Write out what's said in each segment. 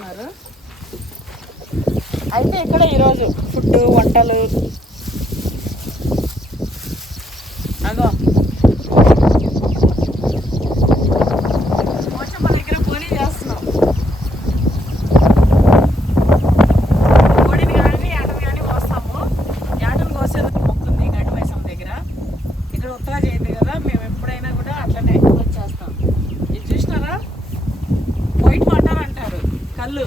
చేస్తున్నారు. అయితే ఇక్కడ ఈరోజు ఫుడ్ వంటలు అగో పోచమ్మ దగ్గర పోనీ చేస్తున్నాం కోడిని కానీ యాటను కానీ కోస్తాము యాటను కోసేందుకు మొక్కుంది గడ్డి మైసమ్మ దగ్గర ఇక్కడ ఉత్తరా చేయదు కదా మేము ఎప్పుడైనా కూడా అట్లనే వచ్చేస్తాం ఇది చూసినారా వైట్ వాటర్ అంటారు కళ్ళు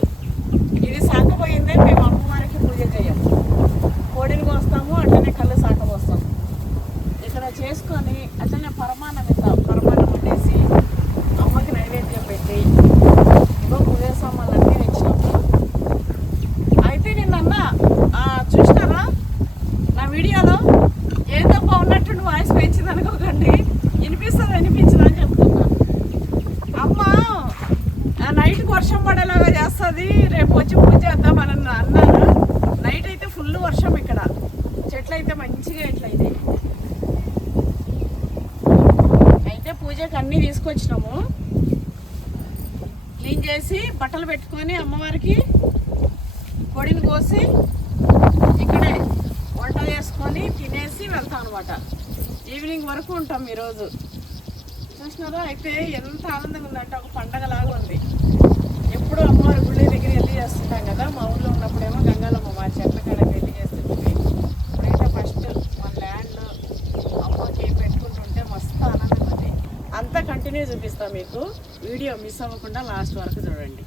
ఇది సాకపోయిందే మేము అమ్మవారికి పూజ చేయం కోడిని కోస్తాము అట్లనే కళ్ళు సాకపోస్తాము ఇక్కడ చేసుకొని అట్లనే పరమాన్నం ఇద్దాం పరమాన్నం వండేసి అమ్మకి నైవేద్యం పెట్టి ఇగో పూజ సామాన్లన్నీ తెచ్చినాము అయితే నిన్న అన్న ఆ, చూసినారా నా వీడియోలో ఏం తప్ప ఉన్నట్టు వాయిస్ పెంచింది అనుకోకండి వినిపిస్తుంది వినిపించదు అని చెప్తున్నా అమ్మ ఆ నైట్కి వర్షం పడేలాగా చేస్తుంది. రేపు వచ్చి పూజ చేద్దాం అని అన్నారు నైట్ అయితే ఫుల్ వర్షం ఇక్కడ. చెట్లు అయితే మంచిగా ఎట్లయితే అయితే పూజకి అన్నీ తీసుకొచ్చినాము. క్లీన్ చేసి బట్టలు పెట్టుకొని అమ్మవారికి కొడిని కోసి ఇక్కడే వంట చేసుకొని తినేసి వెళ్తాం అనమాట ఈవినింగ్ వరకు ఉంటాం ఈరోజు. చూసినారా? అయితే ఎంత ఆనందంగా ఉందంటే ఒక పండగ చూపిస్తాం మీకు. వీడియో మిస్ అవ్వకుండా లాస్ట్ వరకు చూడండి.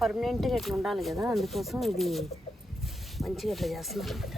పర్మనెంట్గా ఇట్లా ఉండాలి కదా అందుకోసం ఇది మంచిగా ఇట్లా చేస్తున్నాం అనమాట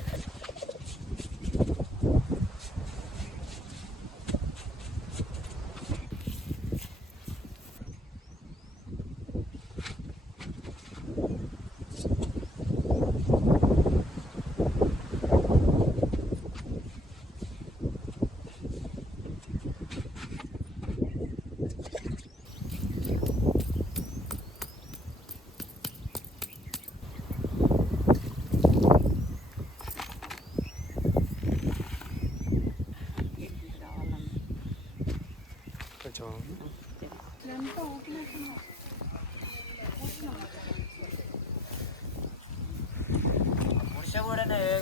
పురుష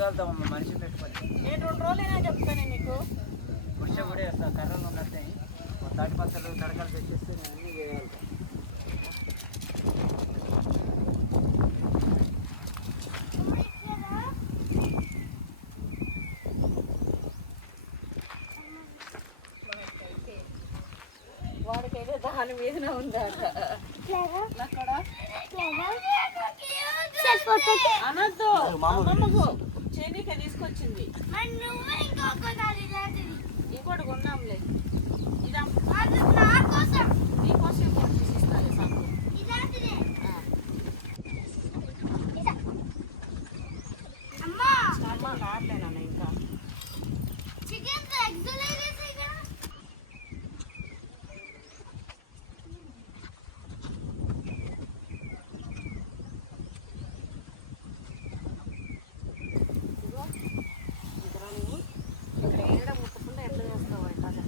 కూడా వేయగలుగుతాం మనిషి పెట్టుకొని నేను రెండు రోజులైనా చెప్తాను మీకు. పురుష కూడా వేస్తా కర్రలు ఉన్నట్టాయి తాటి పచ్చలు తడకలు తెచ్చేస్తే నేను అన్నీ వేయగలుగుతాం వాడికైతే దాని మీదనే ఉంది? అక్క అక్కడ అనద్దు. తీసుకొచ్చింది ఇంకోటి కొన్నాంలే. ఇది. నీకోసం ఇంకోటి తీసిస్తాలే సాకు అమ్మ రావట్లేనా ఇంకా ఇదిగో ఇక్కడ నువ్వు ఇక్కడ ఏడ ముట్టకుండా ఎట్లా చేస్తావు అంటారా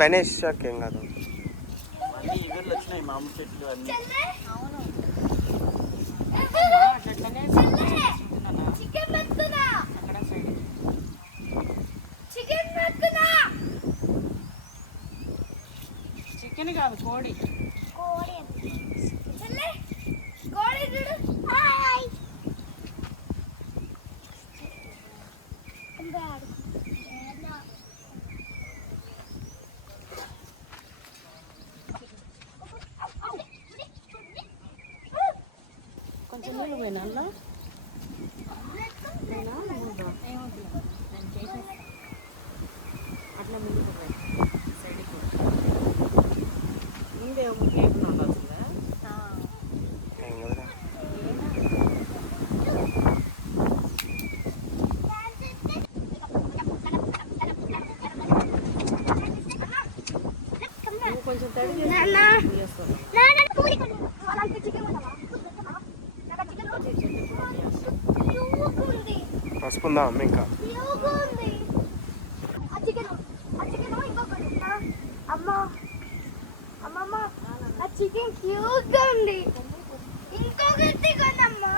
దానిపైన వేసాక ఏం కాదు. మళ్ళీ ఇగుర్లు వచ్చినాయి మామిడి చెట్లు అన్ని అవును చెల్లె అట్లనే చికెన్ పెడుతున్నా అక్కడ సైడ్ చికెన్ పెడుతున్నా చికెన్ కాదు కోడి కోడి చెల్లె కోడి చూడు హాయ్ కొంచెం నీళ్ళు పోయినా అందులో? అట్లా ముందుకు పోయి సైడ్కి ముందే ముగ్గు వేయకుండా ఉండాల్సిందా ఏం కదరా నువ్వు కొంచెం తడి నాన్న. చేస్తాను నాన్న కోడి వాళ్ళంతా చికెన్ ఉంటావా నాకు చికెన్ ఉంది పసుపు అమ్మ ఇంకా చికెన్ ఇంకొకటి అమ్మ. అమ్మమ్మ చికెన్ క్యూట్గా ఉంది. ఇంకొకటి కొనమ్మా.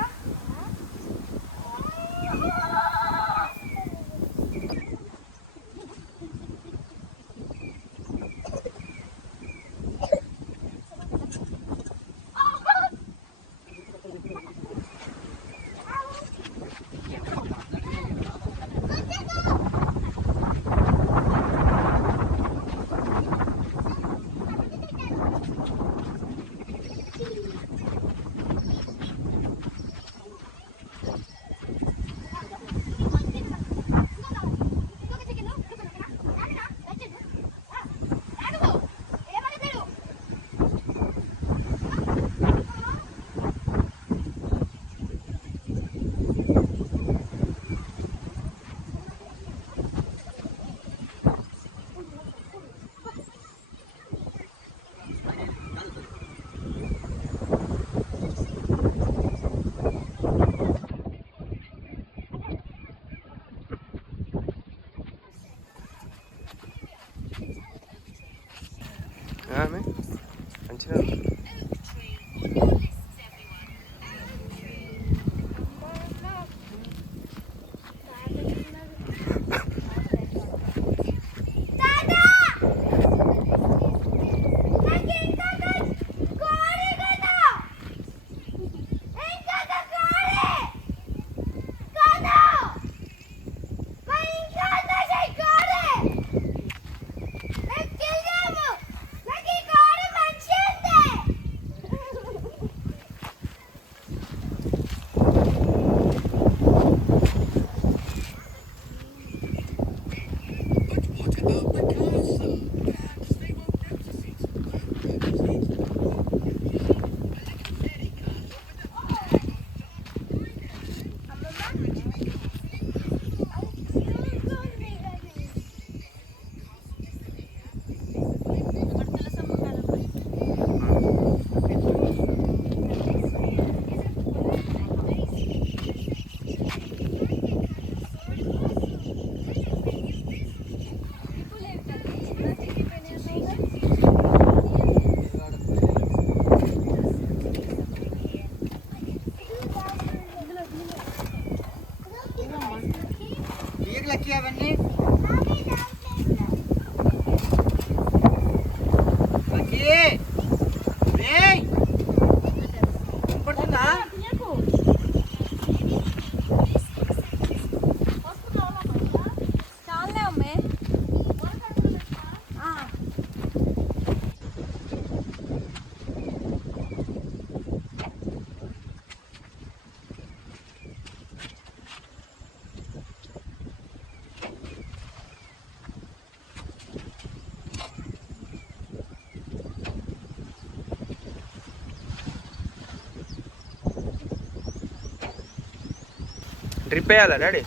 డ్రిప్ వేయాలా డాడీ?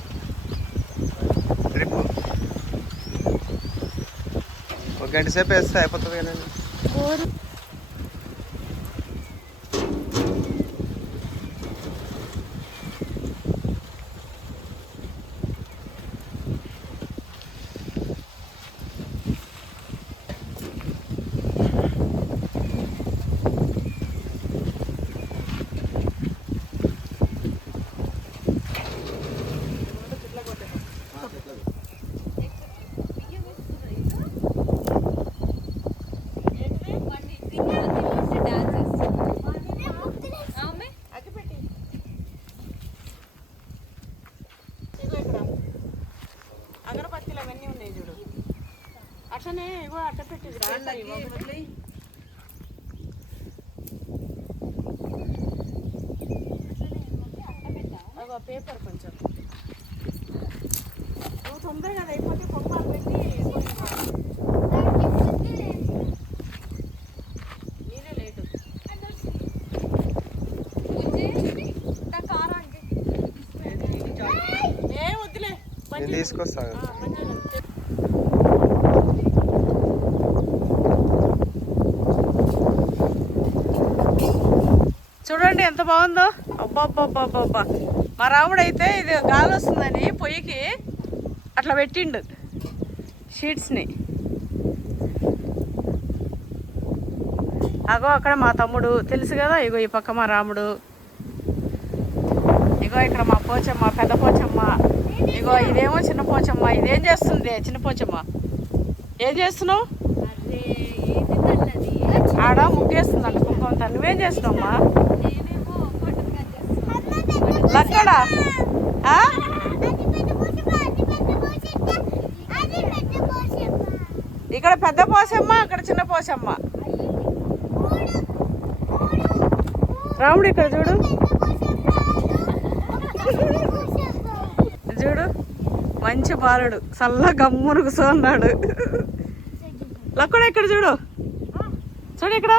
డ్రిప్ ఒక గంట సేపు వేస్తే అయిపోతుంది కదండి. దాంట్లో ఇవ్వ. వదిలేయ్. అగో పేపర్ కొంచెం. నువ్వు తొందరగా అయిపోతే పొంపాలు పెట్టి నీదే లేటు. ఏ వద్దులే నేను తీసుకొస్తాను ఆ, మంచిగా ఉంది. చూడండి ఎంత బాగుందో. అబ్బాబ్బాబ్బాబ్బా మా రాముడైతే ఇది గాలి వస్తుందని పొయ్యికి అట్లా పెట్టిండు. షీట్స్ని. అగో అక్కడ మా తమ్ముడు. తెలుసు కదా ఇగో ఈ పక్క మా రాముడు. ఇగో ఇక్కడ మా పోచమ్మ పెద్ద పోచమ్మ. ఇగో ఇదేమో చిన్న పోచమ్మ. ఇదేం చేస్తుంది చిన్న పోచమ్మ? ఏం చేస్తున్నావు? ఆడ ముగ్గేస్తుందంట కుంకుమంతా నువ్వేం చేస్తున్నావమ్మా? లక్కడా? ఇక్కడ పెద్ద పోసమ్మ అక్కడ చిన్న పోసమ్మ. రాముడు ఇక్కడ చూడు. చూడు. మంచి బాలుడు. చల్ల గమ్మును ఉన్నాడు లక్కడ ఇక్కడ చూడు. చూడు ఇక్కడ.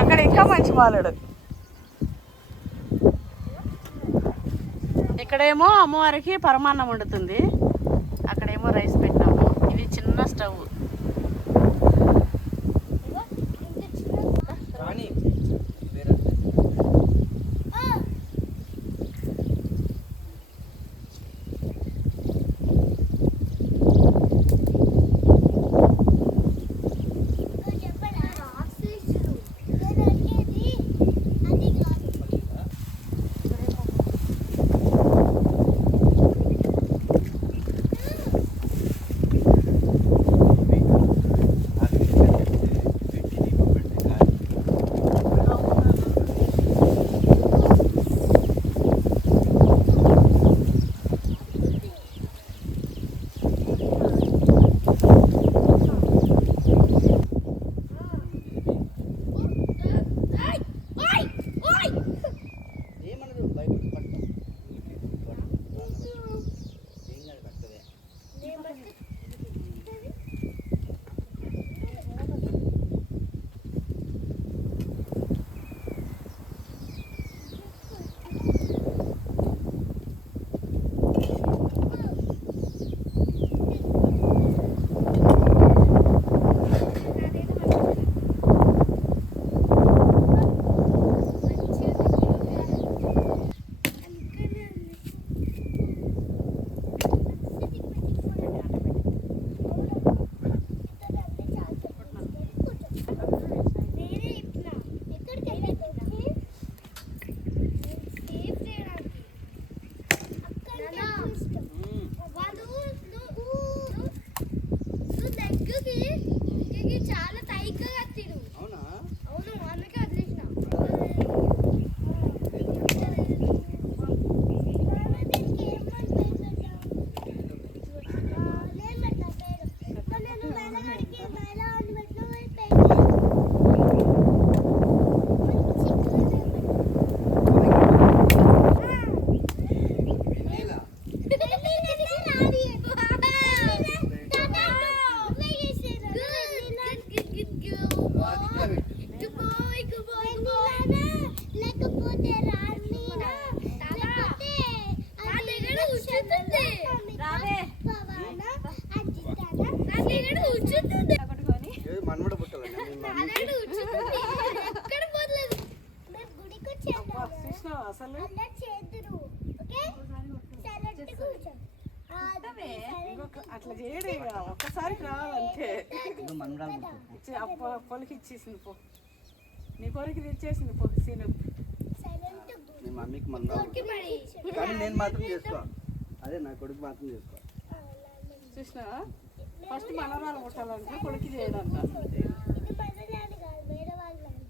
అక్కడ ఇంకా మంచి బాలుడు. ఇక్కడేమో అమ్మవారికి పరమాన్నం వండుతుంది. ఒక్కసారికి రావాలంటే అప్ప పొలకి ఇచ్చేసింది పో. నీ కొరికి తెచ్చేసింది పో సీను. మీ మమ్మీకి కానీ నేను మాత్రం చేసుకో అదే నా కొడుకు మాత్రం చేసుకో చూసినావా? ఫస్ట్ మనవరాలు పుట్టాలంటే కొడుకు చేయడంట.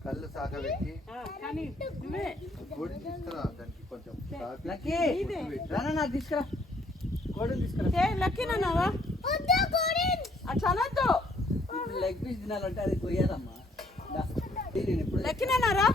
కళ్ళు సాగబెట్టి కానీ నువ్వే. తీసుకురా దానికి కొంచెం తీసుకురా. అట్లా లెగ్ పీస్ తినాలంటే అది కొయ్యాలమ్మా లెక్కినారా